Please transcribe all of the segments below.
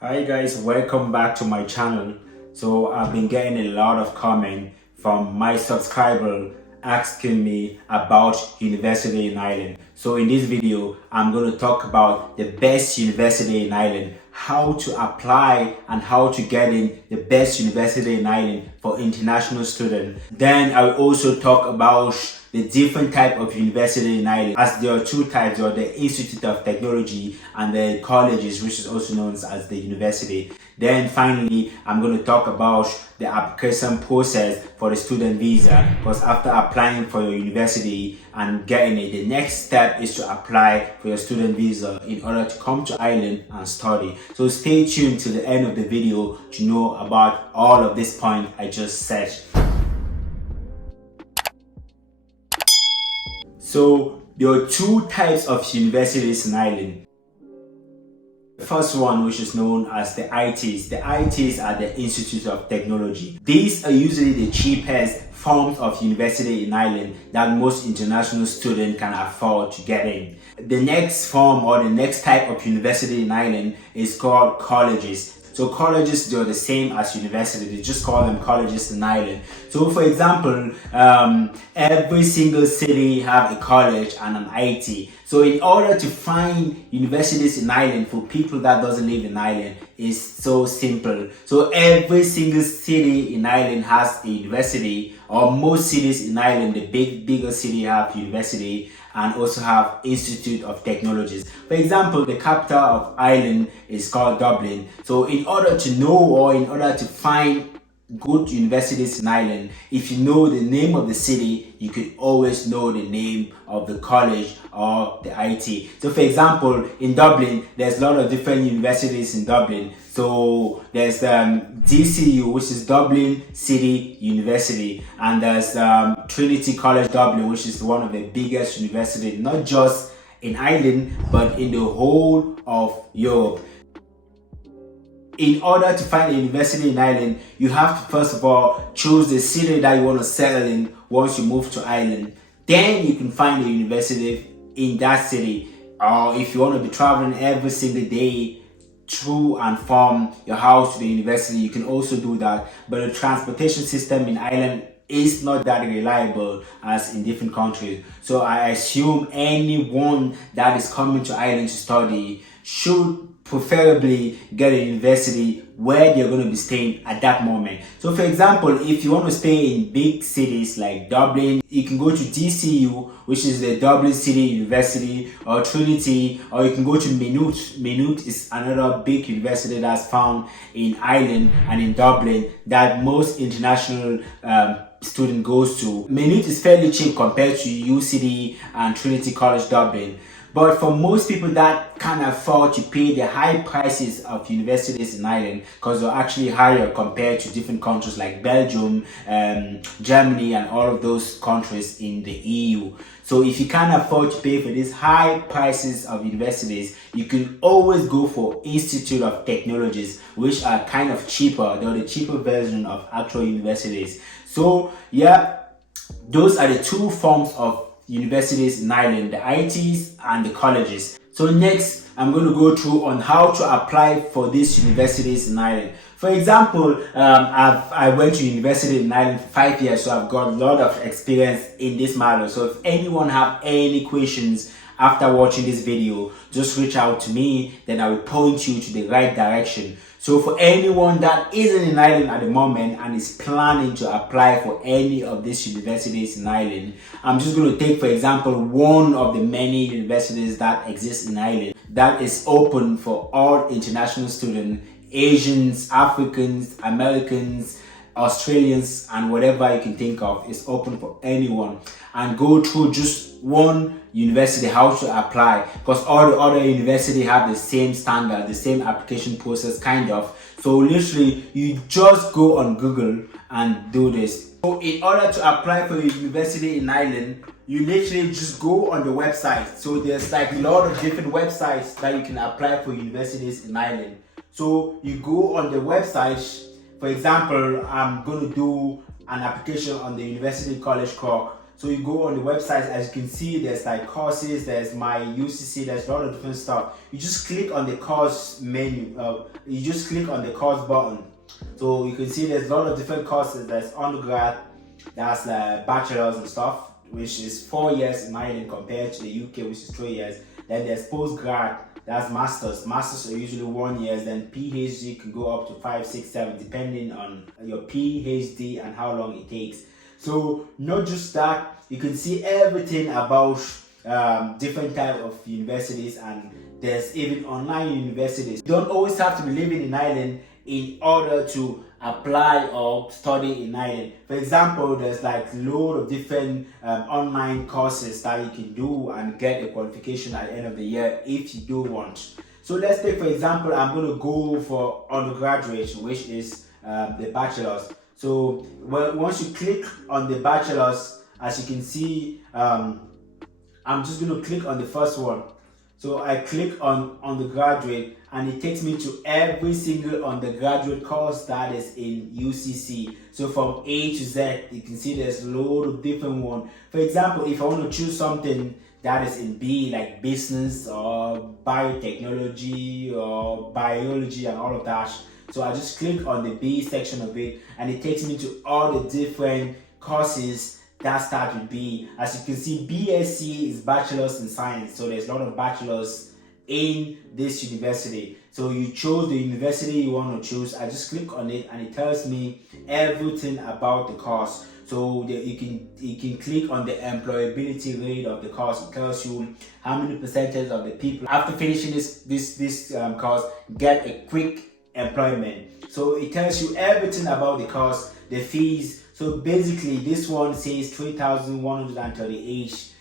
Hi guys, welcome back to my channel. So I've been getting a lot of comment from my subscriber asking me about university in Ireland. So in this video, I'm going to talk about the best university in Ireland, how to apply and how to get in the best university in Ireland for international students. Then I will also talk about the different type of university in Ireland, as there are two types. There are the Institute of Technology and the colleges, which is also known as the university. Then finally, I'm going to talk about the application process for the student visa, because after applying for your university and getting it, the next step is to apply for your student visa in order to come to Ireland and study. So stay tuned to the end of the video to know about all of this point I just said. So there are two types of universities in Ireland. The first one, which is known as the ITs. The ITs are the Institute of Technology. These are usually the cheapest forms of university in Ireland that most international students can afford to get in. The next form or the next type of university in Ireland is called colleges. So colleges, they're the same as university. They just call them colleges in Ireland. So for example, every single city have a college and an IT. So in order to find universities in Ireland for people that doesn't live in Ireland is so simple. So every single city in Ireland has a university, or most cities in Ireland, the bigger city have university and also have Institute of Technologies. For example, the capital of Ireland is called Dublin. So in order to know, or in order to find good universities in Ireland, if you know the name of the city, you could always know the name of the college or the IT. So for example, in Dublin, there's a lot of different universities in Dublin. So there's DCU, which is Dublin City University, and there's Trinity College Dublin, which is one of the biggest universities, not just in Ireland, but in the whole of Europe. In order to find a university in Ireland, you have to first of all choose the city that you want to settle in once you move to Ireland. Then you can find a university in that city. Or if you want to be traveling every single day through and from your house to the university, you can also do that. But the transportation system in Ireland is not that reliable as in different countries. So I assume anyone that is coming to Ireland to study should preferably get a university where they're going to be staying at that moment. So for example, if you want to stay in big cities like Dublin, you can go to DCU, which is the Dublin City University, or Trinity, or you can go to Maynooth. Maynooth is another big university that's found in Ireland and in Dublin that most international student goes to. Maynooth is fairly cheap compared to UCD and Trinity College Dublin. But for most people that can't afford to pay the high prices of universities in Ireland, because they're actually higher compared to different countries like Belgium, Germany, and all of those countries in the EU. So if you can't afford to pay for these high prices of universities, you can always go for Institute of Technologies, which are kind of cheaper. They're the cheaper version of actual universities. So yeah, those are the two forms of universities in Ireland, the ITs and the colleges. So next, I'm going to go through on how to apply for these universities in Ireland. For example, I went to university in Ireland for 5 years, so I've got a lot of experience in this matter. So if anyone have any questions after watching this video, just reach out to me, then I will point you to the right direction. So for anyone that isn't in Ireland at the moment and is planning to apply for any of these universities in Ireland, I'm just going to take, for example, one of the many universities that exist in Ireland that is open for all international students, Asians, Africans, Americans, Australians, and whatever you can think of is open for anyone. And go through just one university, how to apply, because all the other universities have the same standard, the same application process kind of. So literally you just go on Google and do this. So in order to apply for a university in Ireland, you literally just go on the website. So there's like a lot of different websites that you can apply for universities in Ireland. So you go on the website. For example, I'm going to do an application on the University College Cork. So you go on the website, as you can see, there's like courses, there's my UCC, there's a lot of different stuff. You just click on the course menu, you just click on the course button. So you can see there's a lot of different courses. There's undergrad, that's bachelor's and stuff, which is 4 years in Ireland compared to the UK, which is 3 years. Then there's postgrad, that's masters. Masters are usually 1 year. Then PhD can go up to 5, 6, 7, depending on your PhD and how long it takes. So not just that, you can see everything about different type of universities, and there's even online universities. You don't always have to be living in Ireland in order to apply or study in Ireland. For example, there's like load of different online courses that you can do and get a qualification at the end of the year if you do want. So let's take, for example, I'm going to go for undergraduate, which is the bachelor's. So once you click on the bachelor's, as you can see, I'm just going to click on the first one. So I click on undergraduate, and it takes me to every single undergraduate course that is in UCC. So from A to Z, you can see there's a load of different ones. For example, if I want to choose something that is in B, like business or biotechnology or biology and all of that, so I just click on the B section of it, and it takes me to all the different courses that start with B. As you can see, BSc is Bachelor's in Science, so there's a lot of bachelors in this university. So you chose the university you want to choose. I just click on it, and it tells me everything about the course. So you can click on the employability rate of the course. It tells you how many percentage of the people after finishing this course get a quick employment. So it tells you everything about the course, the fees. So basically, this one says 3,138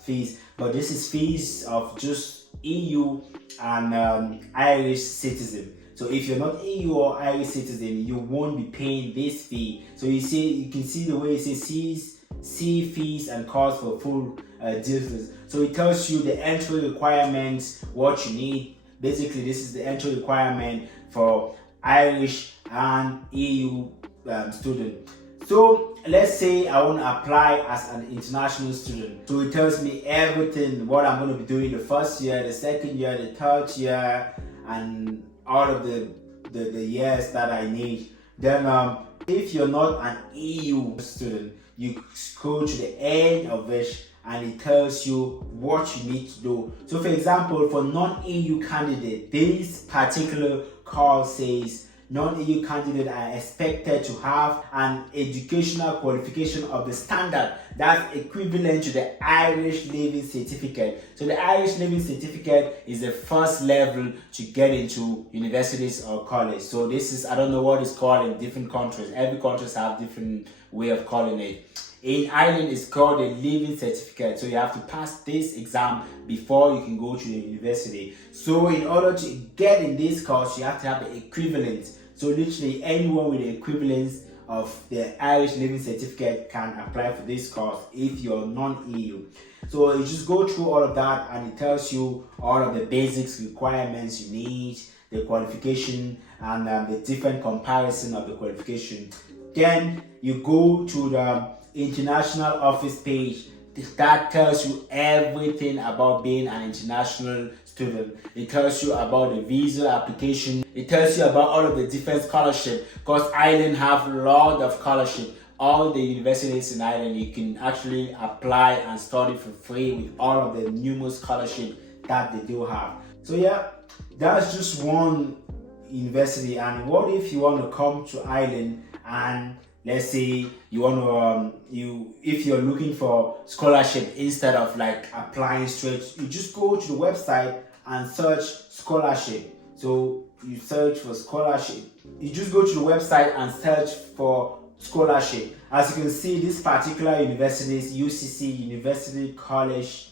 fees, but this is fees of just EU and Irish citizen. So if you're not EU or Irish citizen, you won't be paying this fee. So you can see the way it says see fees and costs for full details. So it tells you the entry requirements, what you need. Basically, this is the entry requirement for Irish and EU student. So let's say I want to apply as an international student. So it tells me everything, what I'm going to be doing the first year, the second year, the third year, and all of the years that I need. Then if you're not an EU student, you go to the end of it, and it tells you what you need to do. So for example, for non-EU candidate, this particular course says non-EU candidates are expected to have an educational qualification of the standard that's equivalent to the Irish Leaving Certificate. So the Irish Leaving Certificate is the first level to get into universities or college. So this is, I don't know what it's called in different countries. Every country have different way of calling it. In Ireland, it's called a Leaving Certificate. So you have to pass this exam before you can go to the university. So in order to get in this course, you have to have the equivalent. So literally anyone with the equivalence of the Irish Leaving Certificate can apply for this course if you're non-EU. So you just go through all of that, and it tells you all of the basics requirements you need, the qualification, and the different comparison of the qualification. Then you go to the international office page. That tells you everything about being an international student. It tells you about the visa application. It tells you about all of the different scholarship, because Ireland have a lot of scholarship. All the universities in Ireland, you can actually apply and study for free with all of the numerous scholarship that they do have. So yeah, that's just one university. And what if you want to come to Ireland, and let's say you want to if you're looking for scholarship, instead of like applying straight, you just go to the website and search scholarship. So you search for scholarship. You just go to the website and search for scholarship. As you can see, this particular university, UCC, University College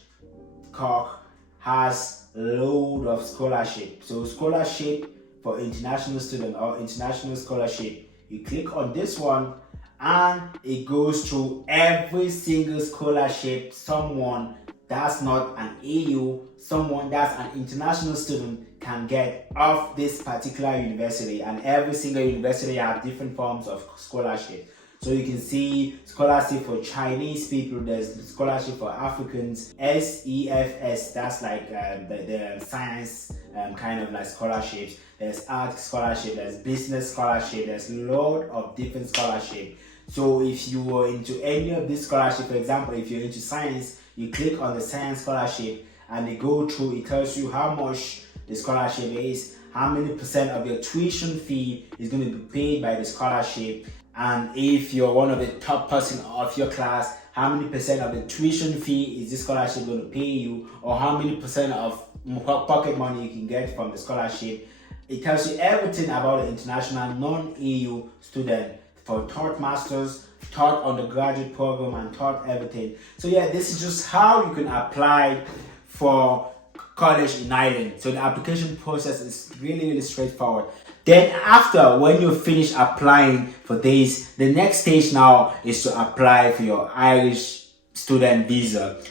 Cork, has a load of scholarship. So scholarship for international student or international scholarship. You click on this one, and it goes through every single scholarship someone that's not an EU, someone that's an international student can get of this particular university. And every single university has different forms of scholarship. So you can see scholarship for Chinese people, there's scholarship for Africans, SEFS, that's like the science kind of like scholarships. There's art scholarship, there's business scholarship, there's a lot of different scholarship. So if you were into any of these scholarship, for example, if you're into science, you click on the science scholarship and they go through, it tells you how much the scholarship is, how many percent of your tuition fee is going to be paid by the scholarship, and if you're one of the top person of your class, how many percent of the tuition fee is this scholarship going to pay you, or how many percent of pocket money you can get from the scholarship. It tells you everything about the international non-EU student for third masters, third undergraduate program, and third everything. So yeah, this is just how you can apply for college in Ireland. So the application process is really straightforward. Then after, when you finish applying for this, the next stage now is to apply for your Irish student visa,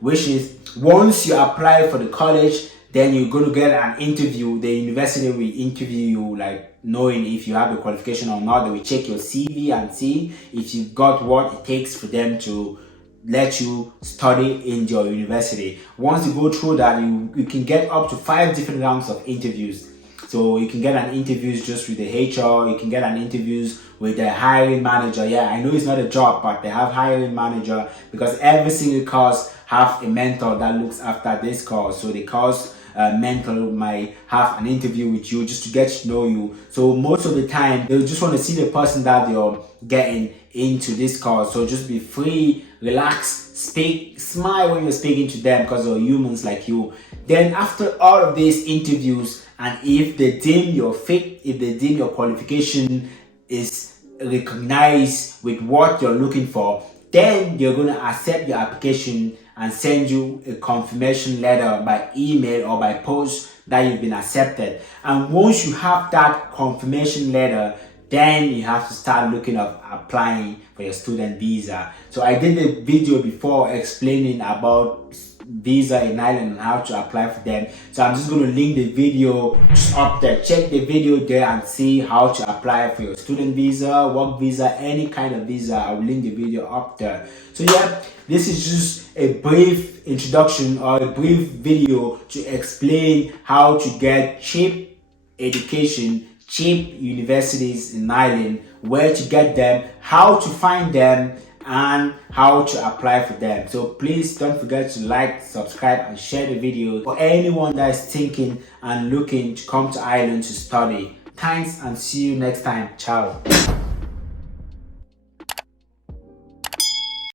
which is once you apply for the college, then you're going to get an interview. The university will interview you, like knowing if you have the qualification or not. They will check your CV and see if you've got what it takes for them to let you study in your university. Once you go through that, you can get up to 5 different rounds of interviews. So you can get an interviews just with the HR, you can get an interviews with the hiring manager. Yeah, I know it's not a job, but they have hiring manager because every single course have a mentor that looks after this course. So the course mentor might have an interview with you just to get to know you. So most of the time, they just want to see the person that you're getting into this course. So just be free, relax, speak, smile when you're speaking to them because they're humans like you. Then after all of these interviews, and if they deem your fit, if they deem your qualification is recognized with what you're looking for, then you're going to accept your application and send you a confirmation letter by email or by post that you've been accepted. And once you have that confirmation letter, then you have to start looking at applying for your student visa. So I did a video before explaining about visa in Ireland and how to apply for them. So I'm just going to link the video up there. Check the video there and see how to apply for your student visa, work visa, any kind of visa. I will link the video up there. So yeah, this is just a brief introduction or a brief video to explain how to get cheap education, cheap universities in Ireland, where to get them, how to find them, and how to apply for them. So please don't forget to like, subscribe, and share the video for anyone that is thinking and looking to come to Ireland to study. Thanks and see you next time. Ciao.